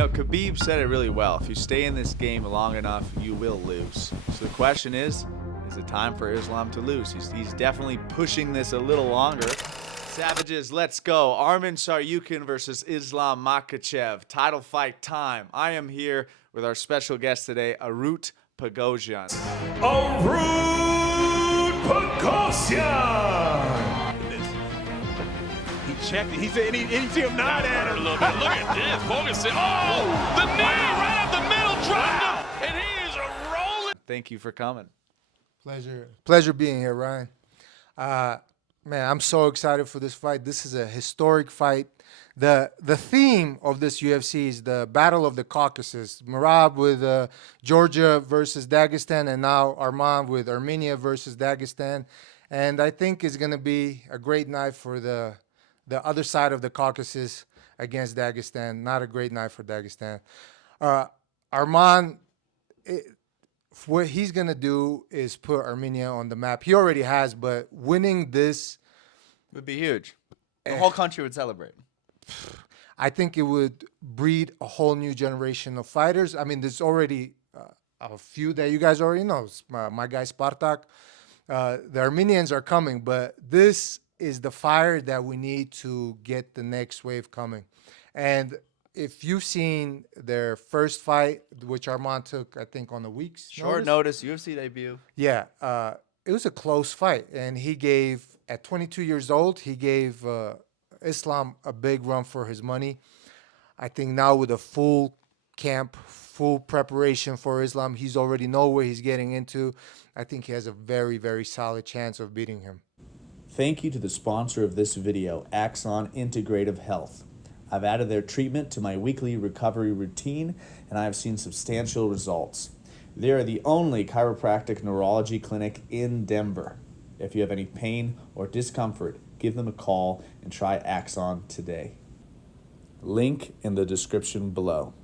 know, Khabib said it really well. If you stay in this game long enough, you will lose. So the question is it time for Islam to lose? He's definitely pushing this a little longer. Savages, let's go. Arman Tsarukyan versus Islam Makachev. Title fight time. I am here with our special guest today, Arut Pogosjan. Arut Pogosyan! He checked it. He said, and he see him nod at him. A little bit. Look at this. Pogosyan. Oh, the knee right up the middle, dropped him, and he is rolling. Thank you for coming. Pleasure being here, Ryan. Man, I'm so excited for this fight. This is a historic fight. The theme of this UFC is the Battle of the Caucasus. Merab with Georgia versus Dagestan, and now Arman with Armenia versus Dagestan. And I think it's going to be a great night for the other side of the Caucasus against Dagestan. Not a great night for Dagestan. Arman, what he's going to do is put Armenia on the map. He already has, but winning this would be huge. The whole country would celebrate. I think it would breed a whole new generation of fighters. I mean, there's already a few that you guys already know. My guy Spartak. The Armenians are coming, but this is the fire that we need to get the next wave coming. And if you've seen their first fight, which Arman took, I think, on a week's short notice UFC debut. Yeah, it was a close fight, and he gave, at 22 years old, he gave Islam a big run for his money. I think now with a full camp, full preparation for Islam, he's already know where he's getting into. I think he has a very, very solid chance of beating him. Thank you to the sponsor of this video, Axon Integrative Health. I've added their treatment to my weekly recovery routine, and I have seen substantial results. They are the only chiropractic neurology clinic in Denver. If you have any pain or discomfort, give them a call and try Axon today. Link in the description below.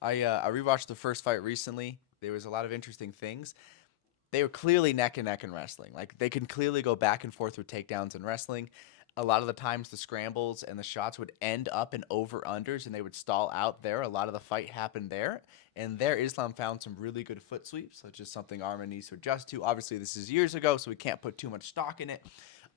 I rewatched the first fight recently. There was a lot of interesting things. They were clearly neck and neck in wrestling. Like, they can clearly go back and forth with takedowns in wrestling. A lot of the times the scrambles and the shots would end up in over-unders and they would stall out there. A lot of the fight happened there. And there, Islam found some really good foot sweeps, which is something Arman needs to adjust to. Obviously, this is years ago, so we can't put too much stock in it.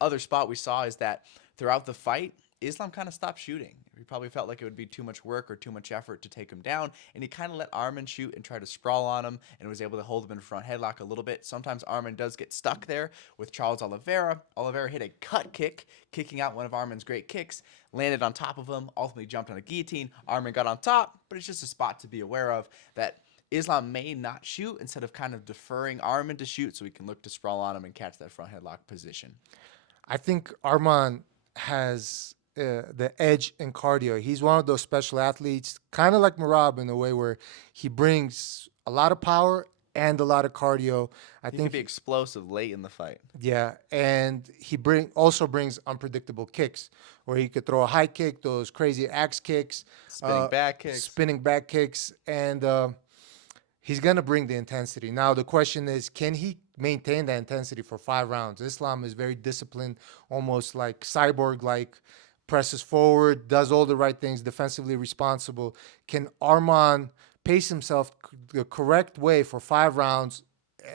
Other spot we saw is that throughout the fight, Islam kind of stopped shooting. He probably felt like it would be too much work or too much effort to take him down, and he kind of let Arman shoot and try to sprawl on him and was able to hold him in front headlock a little bit. Sometimes Arman does get stuck there with Charles Oliveira. Oliveira hit a cut kick, kicking out one of Arman's great kicks, landed on top of him, ultimately jumped on a guillotine. Arman got on top, but it's just a spot to be aware of that Islam may not shoot instead of kind of deferring Arman to shoot so he can look to sprawl on him and catch that front headlock position. I think Arman has the edge in cardio. He's one of those special athletes, kind of like Merab in a way where he brings a lot of power and a lot of cardio. He can be explosive late in the fight. Yeah, and he also brings unpredictable kicks where he could throw a high kick, those crazy axe kicks, spinning back kicks, and he's gonna bring the intensity. Now the question is, can he maintain that intensity for 5 rounds? Islam is very disciplined, almost like cyborg-like. Presses forward, does all the right things, defensively responsible. Can Arman pace himself the correct way for 5 rounds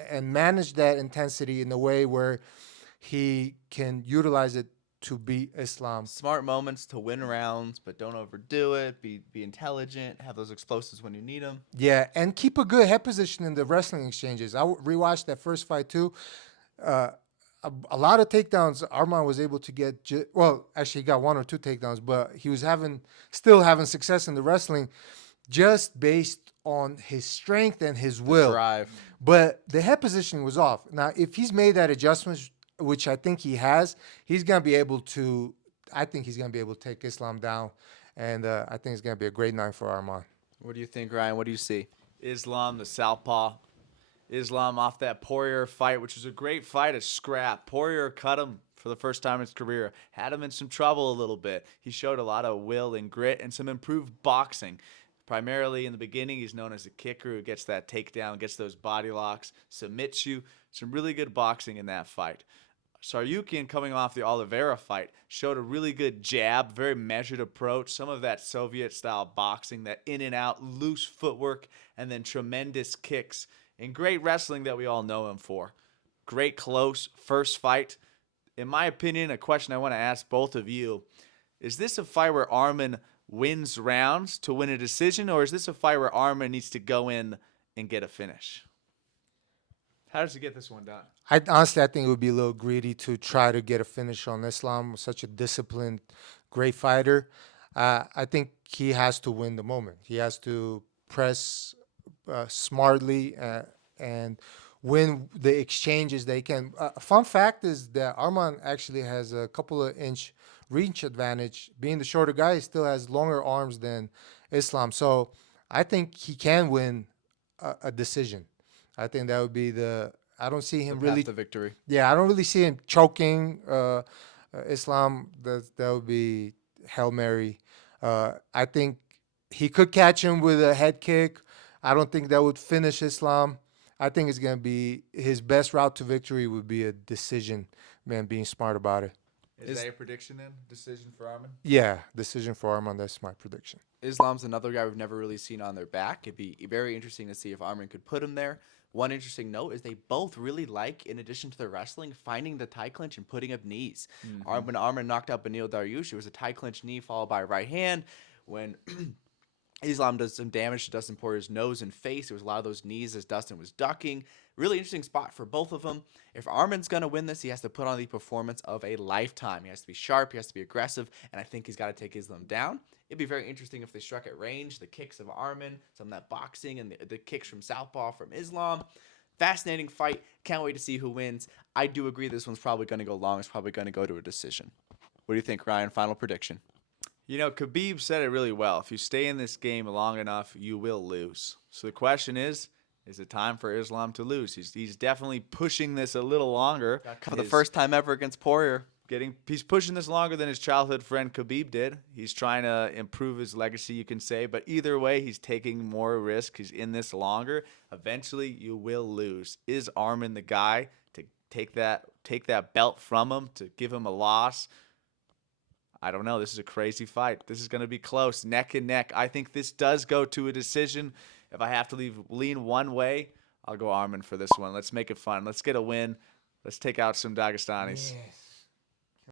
and manage that intensity in a way where he can utilize it to beat Islam? Smart moments to win rounds, but don't overdo it. Be intelligent. Have those explosives when you need them. Yeah, and keep a good head position in the wrestling exchanges. I rewatched that first fight too. A lot of takedowns Arman was able to get. Well, actually, he got 1 or 2 takedowns, but he was still having success in the wrestling just based on his strength and his will. Drive. But the head positioning was off. Now, if he's made that adjustment, which I think he has, he's going to be able to, I think he's going to be able to take Islam down. And I think it's going to be a great night for Arman. What do you think, Ryan? What do you see? Islam, the southpaw. Islam off that Poirier fight, which was a great fight, a scrap. Poirier cut him for the first time in his career, had him in some trouble a little bit. He showed a lot of will and grit and some improved boxing. Primarily in the beginning, he's known as a kicker who gets that takedown, gets those body locks, submits you. Some really good boxing in that fight. Tsaryukyan, coming off the Oliveira fight, showed a really good jab, very measured approach, some of that Soviet-style boxing, that in and out, loose footwork, and then tremendous kicks, and great wrestling that we all know him for. Great close first fight. In my opinion, a question I want to ask both of you, is this a fight where Arman wins rounds to win a decision, or is this a fight where Arman needs to go in and get a finish? How does he get this one done? Honestly, I think it would be a little greedy to try to get a finish on Islam, such a disciplined, great fighter. I think he has to win the moment. He has to press smartly and win the exchanges they can. A fun fact is that Arman actually has a couple of inch reach advantage. Being the shorter guy, he still has longer arms than Islam. So I think he can win a decision. I think that would be the. I don't see him really. Path to victory. Yeah, I don't really see him choking Islam. That would be Hail Mary. I think he could catch him with a head kick. I don't think that would finish Islam. I think it's going to be his best route to victory would be a decision, man, being smart about it. Is that your prediction then? Decision for Arman? Yeah, decision for Arman. That's my prediction. Islam's another guy we've never really seen on their back. It'd be very interesting to see if Arman could put him there. One interesting note is they both really like, in addition to their wrestling, finding the tie clinch and putting up knees. When Arman knocked out Beneil Dariush, it was a tie clinch knee followed by a right hand. When Islam does some damage to Dustin Poirier's nose and face, it was a lot of those knees as Dustin was ducking. Really interesting spot for both of them. If Arman's going to win this, he has to put on the performance of a lifetime. He has to be sharp, he has to be aggressive, and I think he's got to take Islam down. It'd be very interesting if they struck at range, the kicks of Arman, some of that boxing, and the kicks from southpaw from Islam. Fascinating fight. Can't wait to see who wins. I do agree this one's probably going to go long. It's probably going to go to a decision. What do you think, Ryan? Final prediction. You know, Khabib said it really well. If you stay in this game long enough, you will lose. So the question is it time for Islam to lose? He's definitely pushing this a little longer. For the first time ever against Poirier. He's pushing this longer than his childhood friend Khabib did. He's trying to improve his legacy, you can say. But either way, he's taking more risk. He's in this longer. Eventually, you will lose. Is Arman the guy to take that belt from him, to give him a loss? I don't know. This is a crazy fight. This is going to be close, neck and neck. I think this does go to a decision. If I have to lean one way, I'll go Arman for this one. Let's make it fun. Let's get a win. Let's take out some Dagestanis. Yes.